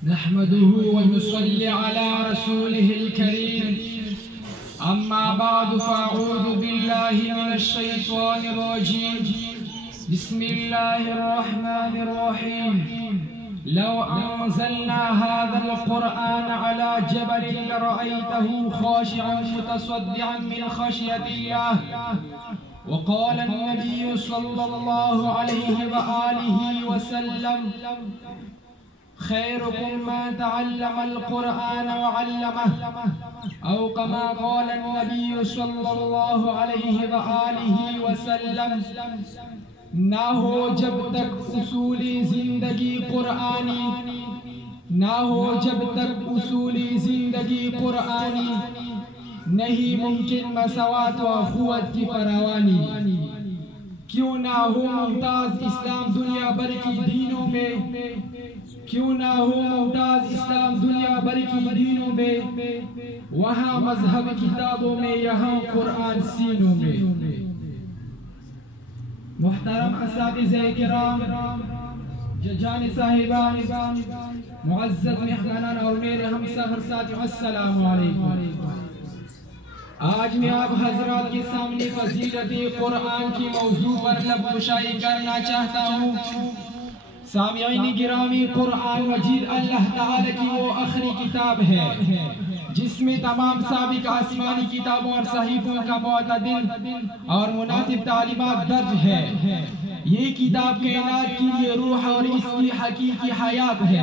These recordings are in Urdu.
نحمده ونصلي على رسوله الكريم أما بعد فأعوذ بالله من الشيطان الرجيم بسم الله الرحمن الرحيم لو أنزلنا هذا القرآن على جبل لرأيته خاشعا متصدعا من خشية الله وقال النبي صلى الله عليه وآله وسلم خيركم من تعلم القرآن وعلمه أو كما قال النبي صلى الله عليه وآله وسلم نہ ہو جب تک اصولی زندگی قرآنی نہ ہو جب تک اصولی زندگی قرآنی نہیں ممکن مساوات و اخوت کی فراوانی کیوں نہ ہو ممتاز اسلام دنیا بھر کی دینوں میں کیوں نہ ہو ممتاز اسلام دنیا بھر کی دینوں میں وہاں مذہب کتابوں میں یہاں قرآن سینوں میں محترم اساتذہ کرام ججان صاحبان معزز مہمانان اور میرے ہم سفر ساتھیوں السلام علیکم آج میں آپ حضرات کے سامنے فضیلت قرآن کی موضوع پر لب کشائی کرنا چاہتا ہوں سامعین گرامی قرآن مجید اللہ تعالی کی وہ آخری کتاب ہے جس میں تمام سابق آسمانی کتابوں اور صحیفوں کا معتدل اور مناسب تعلیمات درج ہے یہ کتاب کائنات کی یہ روح اور اس کی حقیقی حیات ہے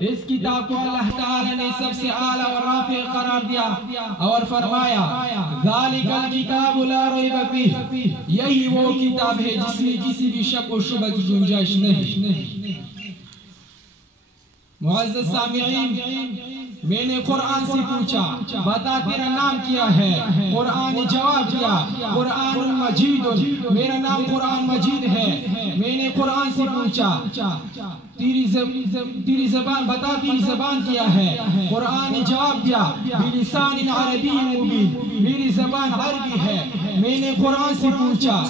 اس کتاب کو اللہ تعالی نے سب سے اعلیٰ اور رافع قرار دیا اور فرمایا ذالک الکتاب لا ریب فیہ یہی وہ کتاب ہے جس میں کسی بھی شک و شبہ کی گنجائش نہیں معزز سامعین میں نے قرآن سے پوچھا بتا تیرا نام کیا ہے قرآن نے جواب دیا قرآن مجید میرا نام قرآن مجید ہے میں نے قرآن سے پوچھا تیری زبان بتا تیری زبان کیا ہے قرآن نے جواب دیا بلسان عربی مبین میری زبان عربی ہے میں نے قرآن سے پوچھا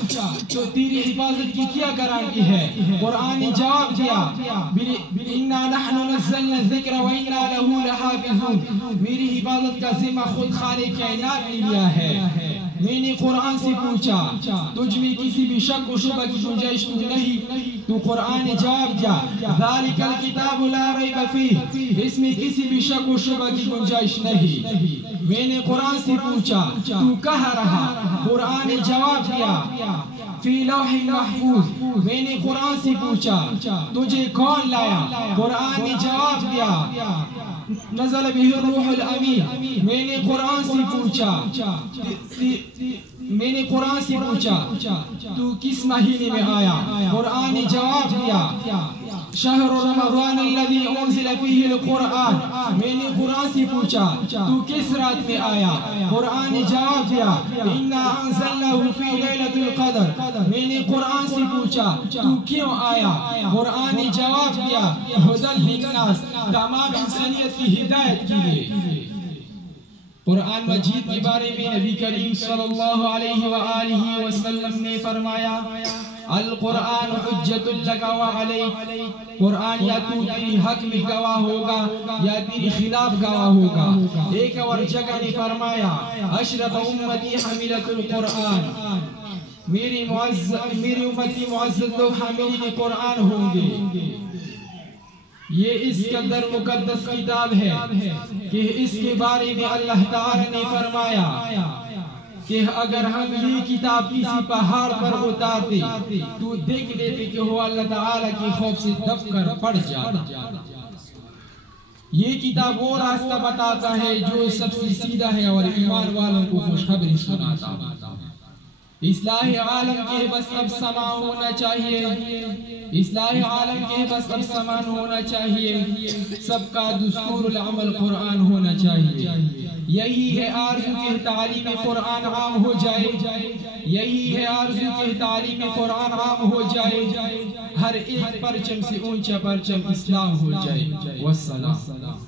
تو تیری حفاظت کی کیا گارنٹی ہے قرآن نے جواب دیا انا نحن نزلنا الذکر و انا له لحافظون میری حفاظت کا ذمہ خود خالق کائنات نے لیا ہے میں نے قرآن سے پوچھا تجھ میں کسی بھی شک و شبہ کی گنجائش نہیں تو قرآن نے جواب دیا ذالک الکتاب لا ریب فیہ اس میں کسی بھی شک و شبہ کی گنجائش نہیں میں نے قرآن سے پوچھا تو کہاں رہا قرآن نے جواب دیا فی لوح محفوظ میں نے قرآن سے پوچھا تجھے کون لایا قرآن نے جواب دیا نزل به الروح الامین میں نے قرآن سے پوچھا تو کس مہینے میں آیا قرآن نے جواب دیا شہر رمضان الذي انزل فيه القرآن میں نے قرآن سے پوچھا تو کس رات میں آیا قرآن نے جواب دیا انا انزلناه في ليلة القدر میں نے قرآن سے پوچھا تو کیوں آیا قرآن نے جواب دیا ہدی للناس تمام انسانیت کی ہدایت کے لیے قرآن مجید کے بارے میں نبی کریم صلی اللہ علیہ وآلہ وسلم نے فرمایا القرآن حجت لک و علیک قرآن یا تو تیری حق میں گواہ ہوگا یا تیری خلاف گواہ ہوگا ایک اور جگہ نے فرمایا اشرف امتی حملت القرآن میری امتی معزز لوگ حاملین قرآن ہوں گے یہ اس قدر مقدس کتاب ہے کہ اس کے بارے میں اللہ تعالی نے فرمایا کہ اگر ہم یہ کتاب کسی پہاڑ پر اتارتے تو دیکھ لیتے کہ وہ اللہ تعالی کی خوف سے دب کر پڑ جاتا یہ کتاب وہ راستہ بتاتا ہے جو سب سے سیدھا ہے اور ایمان والوں کو خوشخبری سناتا اصلاح عالم کے بس اب سمان ہونا چاہیے اصلاح عالم کے بس اب سمان ہونا چاہیے سب کا دستور العمل قرآن ہونا چاہیے یہی ہے آرزو کہ تعلیم قرآن عام ہو جائے یہی ہے آرزو کہ تعلیم قرآن عام ہو جائے ہر ایک پرچم سے اونچا پرچم اسلام ہو جائے والسلام